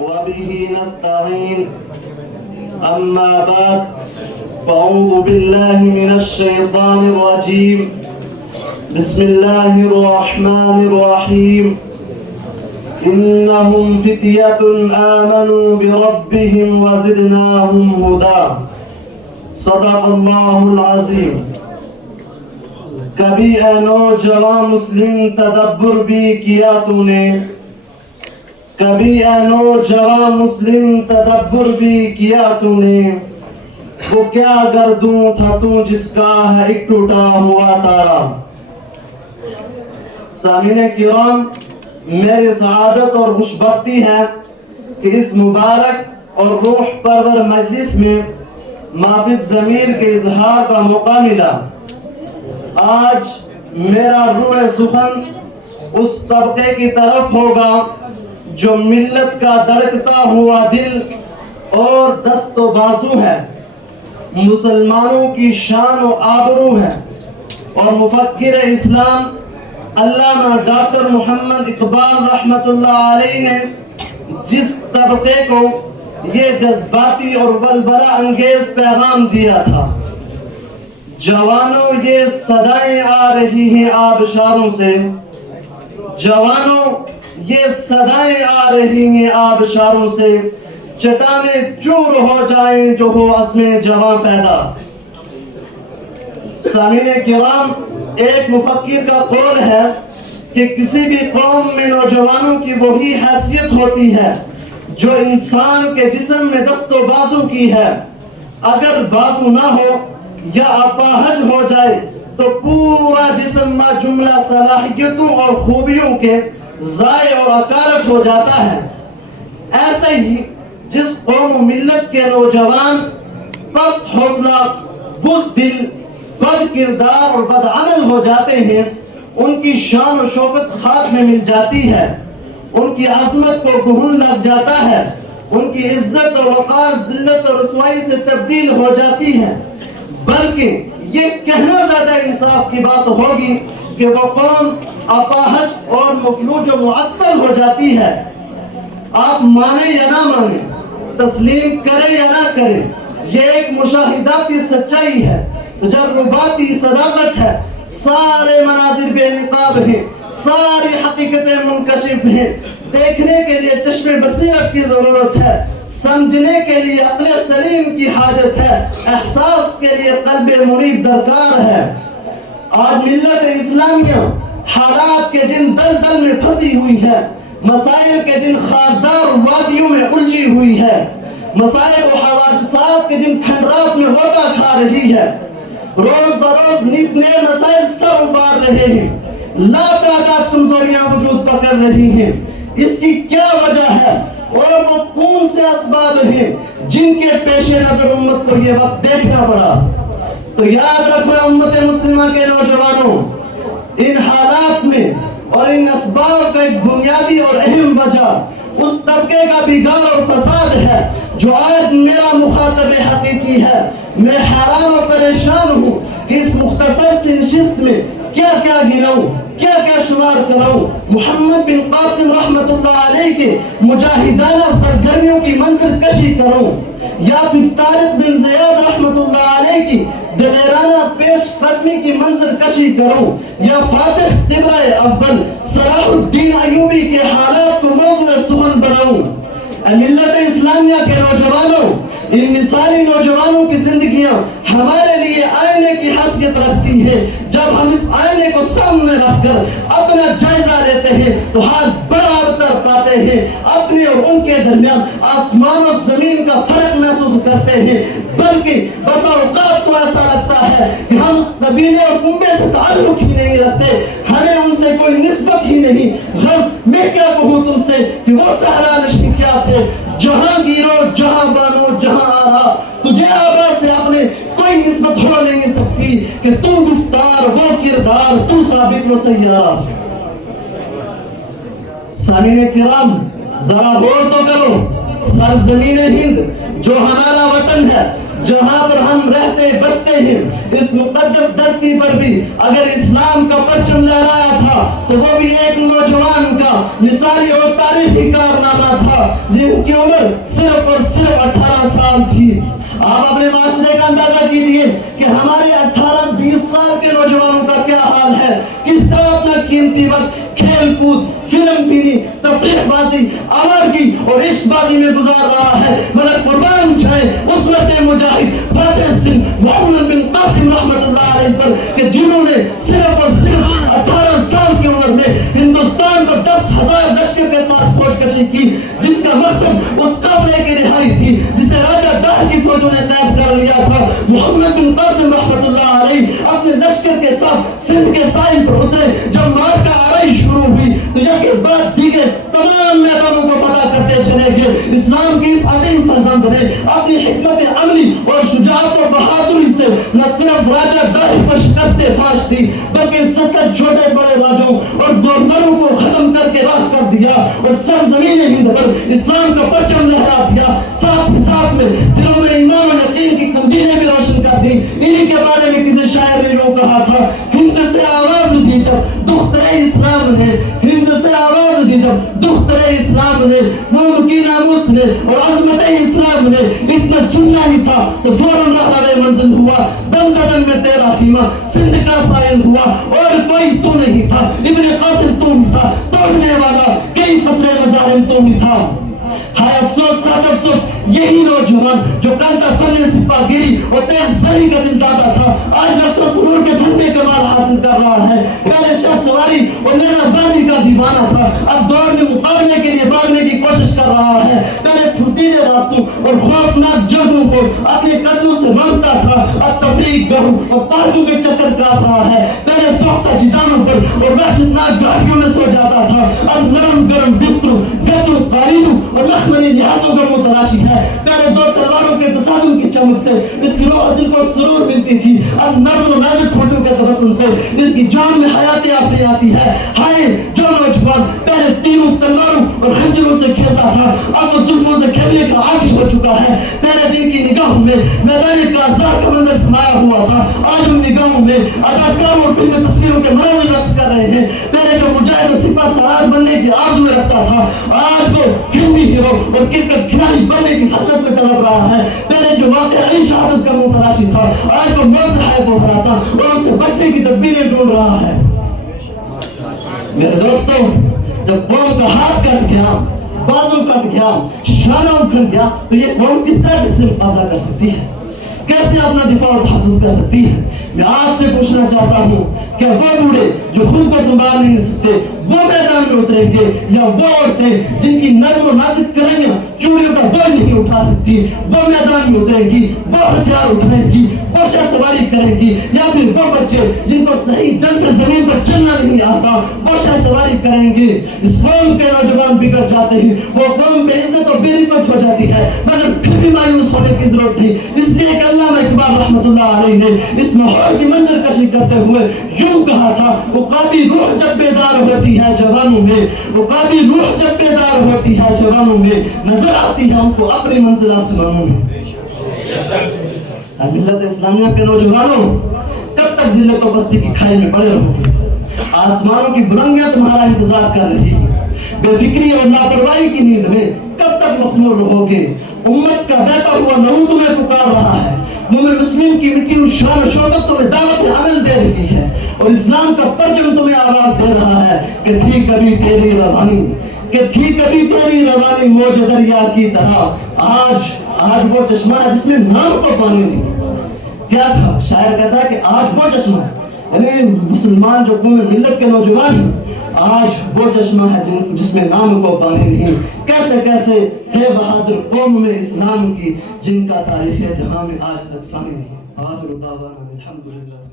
وبه نستعين. أما بعد فأعوذ بالله من الشيطان الرجيم. بسم الله الرحمن الرحيم. إنهم فتية آمنوا بربهم وزدناهم هدى. صدق اللہ العظیم. کبھی اے نوجوان مسلم تدبر بھی کیا تو نے، کبھی اے نوجوان مسلم تدبر بھی کیا تو نے، وہ کیا گردوں تھا تو جس کا ہے ایک ٹوٹا ہوا تارا. سامعین کرام، میری سعادت اور خوشبختی ہے کہ اس مبارک اور روح پرور مجلس میں معافی ضمیر کے اظہار کا موقع ملا. آج میرا روح سخن اس طبقے کی طرف ہوگا جو ملت کا دھڑکتا ہوا دل اور دست و بازو ہے، مسلمانوں کی شان و آبرو ہے، اور مفکر اسلام علامہ ڈاکٹر محمد اقبال رحمۃ اللہ علیہ نے جس طبقے کو یہ جذباتی اور بلبلہ انگیز پیغام دیا تھا: جوانوں یہ صدائیں آ رہی ہیں آبشاروں سے، جوانوں یہ صدائیں آ رہی ہیں آبشاروں سے، چٹانیں چور ہو جائیں جو ہو عزم جواں پیدا. سامعین کرام، ایک مفکر کا قول ہے کہ کسی بھی قوم میں نوجوانوں کی وہی حیثیت ہوتی ہے جو انسان کے جسم میں دست و بازو کی ہے. اگر بازو نہ ہو یا اپاہج ہو جائے تو پورا جسم ما جملہ صلاحیتوں اور خوبیوں کے ضائع اور اکارت ہو جاتا ہے. ایسے ہی جس قوم و ملت کے نوجوان پست حوصلہ، بزدل، بد کردار اور بد عمل ہو جاتے ہیں، ان کی شان و شوکت خاک میں مل جاتی ہے، ان کی عظمت کو گھن لگ جاتا ہے، ان کی عزت و وقار ذلت و رسوائی سے تبدیل ہو جاتی ہے. بلکہ یہ کہنا زیادہ انصاف کی بات ہوگی کہ وہ قوم اپاہج اور مفلوج و معطل ہو جاتی ہے. آپ مانیں یا نہ مانیں، تسلیم کریں یا نہ کریں، یہ ایک مشاہداتی سچائی ہے، تجرباتی صداقت ہے. سارے مناظر بے نقاب ہیں، ساری حقیقتیں منکشف ہیں. دیکھنے کے لیے چشم بصیرت کی ضرورت ہے، سمجھنے کے لیے عقل سلیم کی حاجت ہے، احساس کے لیے قلب منیب درکار ہے. آج ملت اسلامیہ حالات کے جن دلدل میں پھنسی ہوئی ہے، مسائل کے جن خاردار وادیوں میں الجھی ہوئی ہے، مسائل و حوادثات کے جن کھنڈرات میں ہوتا کھا رہی ہے، روز بروز نت نئے مسائل سر ابار رہے ہیں، لا تعداد کمزوریاں وجود پکڑ رہی ہیں. اس کی کیا وجہ ہے اور وہ کون سے اسباب ہیں جن کے پیش نظر امت کو یہ وقت دیکھنا پڑا؟ تو یاد رکھنا امت مسلمہ کے نوجوانوں، ان حالات میں اور ان اسباب کا ایک بنیادی اور اہم وجہ اس طبقے کا بگاڑ اور فساد ہے جو آج میرا مخاطب حقیقی ہے. میں حیران و پریشان ہوں کہ اس مختصر سی نشست میں کیا کیا گناؤں، کیا کیا شمار کراؤں. محمد بن قاسم رحمت اللہ علیہ کے مجاہدانہ سرگرمیوں کی منظر کشی کروں، یا پھر طارق بن زیاد رحمت اللہ علیہ کی دلیرانہ پیش قدمی کی منظر کشی کروں، یا فاتح قبلہ اول صلاح الدین ایوبی کے حالات کو موضوع سخن بناؤں. اے ملت اسلامیہ کے نوجوانوں، ان مثالی نوجوانوں کی زندگیاں ہمارے لیے آئینے کی حیثیت رکھتی ہے. جب ہم اس آئینے کو سامنے رکھ کر اپنا جائزہ لیتے ہیں تو ہاتھ برابر پاتے ہیں، اپنے اور ان کے درمیان آسمان و زمین کا فرق محسوس کرتے ہیں. بلکہ بسا اوقات تو ایسا لگتا ہے کہ ہم اس قبیلے اور کنبے سے تعلق ہی نہیں رکھتے، ہمیں ان سے کوئی نسبت ہی نہیں. غرض میں کیا کہوں تم سے کہ وہ صحرا نشین کیا تھے، جہاں گیرو جہاں بانو جہاں آرا، تجھے آبا سے اپنے کوئی نسبت ہو نہیں سکتی کہ تم گفتار وہ کردار تو ثابت و سیارہ. سامعین کرام، ذرا غور تو کرو، سرزمین ہند جو ہمارا وطن ہے، جہاں پر ہم رہتے بستے ہیں، اس مقدس دھرتی پر بھی اگر اسلام کا پرچم لہرایا تھا تو وہ بھی ایک نوجوان کا مثالی اور تاریخی کارنامہ تھا جن کی عمر صرف اور صرف 18 سال تھی۔ آپ اپنے معاشرے کا اندازہ کیجئے کہ ہمارے 18-20 سال کے نوجوانوں کا کیا حال ہے، کس طرح اپنا قیمتی وقت کھیل کود، فلم بینی، تفریح بازی، آوارگی اور عشق بازی میں گزار رہا ہے، مگر قربان جائے اس مرد مجاہد فاتح سنگھ محمد بن قاسم رحمۃ اللہ علیہ پر کہ جنہوں نے صرف اور صرف 18 سال کی عمر میں ہندوستان پر 10,000 لشکر کے ساتھ فوج کشی کی، جس کا مقصد اس قافلے کی رہائی تھی جسے راجہ ڈاہ کی فوجوں نے قید کر لیا تھا۔ محمد بن قاسم رحمۃ اللہ علیہ اپنے لشکر کے ساتھ سندھ کے ساحل پر اترے۔ جب مار کا آرائی شروع ہوئی تو یک کے بعد دیگر تمام میدانوں کو فتح کرتے چلے گئے۔ اسلام کی اس عظیم فرزند نے اپنی حکمت عملی اور شجاعت و بہادری سے نہ صرف راجہ ڈاہ کو شکست فاش دی بلکہ 70 چھوٹے بڑے راجوں اور گورنروں کو ختم کر کے راہ کر دیا اور سرزمین ہند پر اسلام کا پرچم لہرا دیا۔ ساتھ ہی ساتھ میں دلوں میں ایمان و یقین کی قندیلیں بھی روشن کر دی۔ انہی کے بارے میں کسی شاعر نے یوں کہا تھا، ہند سے آواز دی جب دختر اسلام نے، ہند سے آواز دی جب دختر اسلام نے، قوم کی ناموس نے اور عظمت اسلام نے، اتنا سننا ہی تھا تو فوراً راہنمائے منزل ہوا۔ دم زدن میں تیرا خیمہ سندھ کا سائل ہوا اور کوئی تو نہیں تھا، ابن قاسم تو ہی تھا، توڑنے والا کئی فصلے مظالم تو ہی تھا۔ ہائے افسوس ساتھ افسوس یہی نوجوان جو کل کا فن سپاہ گیری اور تیز زنی کا دل دادا تھا آج نقص و سرور کے دھن میں کمال حاصل کر رہا ہے۔ پہلے شاہ سواری اور نیزہ بازی کا دیوانہ تھا، اب دوڑ میں مقابلے کے لیے بھاگنے کی کوشش کر رہا ہے۔ پہلے پھرتیلے راستوں اور خوفناک جگہوں کو اپنے قدموں سے مانگتا تھا، اب تفریح گھروں اور پارکوں کے چکر کاٹ رہا ہے۔ پہلے سوختہ چٹانوں پر اور وحشتناک گھاٹیوں میں سو جاتا تھا، اب نرم گرم بستروں، گچوں، قالینوں اور مخملی نہادوں کا متلاشی ہے۔ پہلے دو تلواروں کے تصادم کی چمک سے اس کی روح دل کو سرور ملتی تھی، اب نرم و نازک ٹھوٹوں کے تبسم سے اس کی جان میں حیات آفریں آتی ہے۔ ہائے جو نوجوان پہلے تیروں، تلواروں اور خنجروں سے کھیلتا تھا اب وہ زلفوں سے کھیلنے کا عادی ہو چکا ہے۔ پہلے جن کی نگاہوں میں میدان کازار کا منظر سمایا ہوا تھا آج ان نگاہوں میں اداکاروں اور فلمی تصویروں کے مناظر رقص کر رہے ہیں۔ پہلے جو مجاہد و سپاہ سالار بننے کی آرزو میں رکھتا تھا آج وہ فلمی ہیرو اور کرکٹ کھلاڑی بننے کی حسرت میں تڑپ رہا ہے۔ پہلے جو واقعی شہادت کا متلاشی تھا آج وہ موت ہے وہ ہراساں اور اس سے بچنے کی تدبیریں ڈھونڈ رہا ہے۔ میرے دوستوں، جب قوم کا ہاتھ کٹ گیا، بازو کٹ گیا، شانہ اکھڑ گیا تو یہ قوم کس طرح سے مقابلہ کر سکتی ہے، کیسے اپنا دفاع اور تحفظ کر سکتی ہے؟ میں آپ سے پوچھنا چاہتا ہوں کہ وہ بوڑھے جو خود کو سنبھال نہیں سکتے وہ میدان میں اتریں گے یا وہ عورتیں جن کی نرم و نازک کلیاں چوڑیوں کا بوجھ نہیں اٹھا سکتی وہ میدان میں اتریں گی، وہ ہتھیار اٹھائیں گی، وہ شاہ سواری کریں گی، یا پھر وہ بچے جن کو صحیح ڈھنگ سے زمین پر چلنا نہیں آتا وہ شاہ سواری کریں گے؟ اس قوم کے نوجوان بگڑ جاتے ہیں، وہ قوم بے عزت اور بے رفت ہو جاتی ہے، مگر پھر بھی مایوس ہونے کی ضرورت نہیں۔ اس لیے کہ علامہ اقبال رحمۃ اللہ علیہ نے اس ماحول کی منظر کشی کرتے ہوئے یوں کہا تھا، عقابی روح جب بیدار ہوتی ہے جوانوں میں، عقابی روح جب بیدار ہوتی ہے جوانوں میں، نظر آتی ہے ان کو اپنی منزل آسمانوں میں۔ ملت اسلامیہ کے نوجوانوں، کب تک ذلت و پستی کی کھائی میں پڑے رہو گے؟ آسمانوں کی بلندیاں تمہارا انتظار کر رہی ہیں، بے فکری اور لاپرواہی کی نیند میں کب تک مخمور رہو گے؟ امت کا بہتا ہوا نور تمہیں پکار رہا ہے، مومن مسلم کی مٹی و شان و شوکت تمہیں دعوت عمل دے رہی ہے اور اسلام کا پرچم تمہیں آواز دے رہا ہے کہ تھی کبھی تیری روانی، کہ تھی کبھی تیری روانی موج دریا کی طرح۔ آج وہ چشمہ ہے جس میں نام کو پانی نہیں۔ کیا تھا؟ شاعر کہتا ہے کہ آج وہ چشمہ ہے، یعنی مسلمان جو قوم ملت کے نوجوان ہیں، آج وہ چشمہ ہے جس میں نام کو پانی نہیں۔ کیسے کیسے تھے بہادر قوم میں اسلام کی جن کا تاریخ جہاں میں آج تک ثانی نہیں۔ آخر دعوانا الحمدللہ۔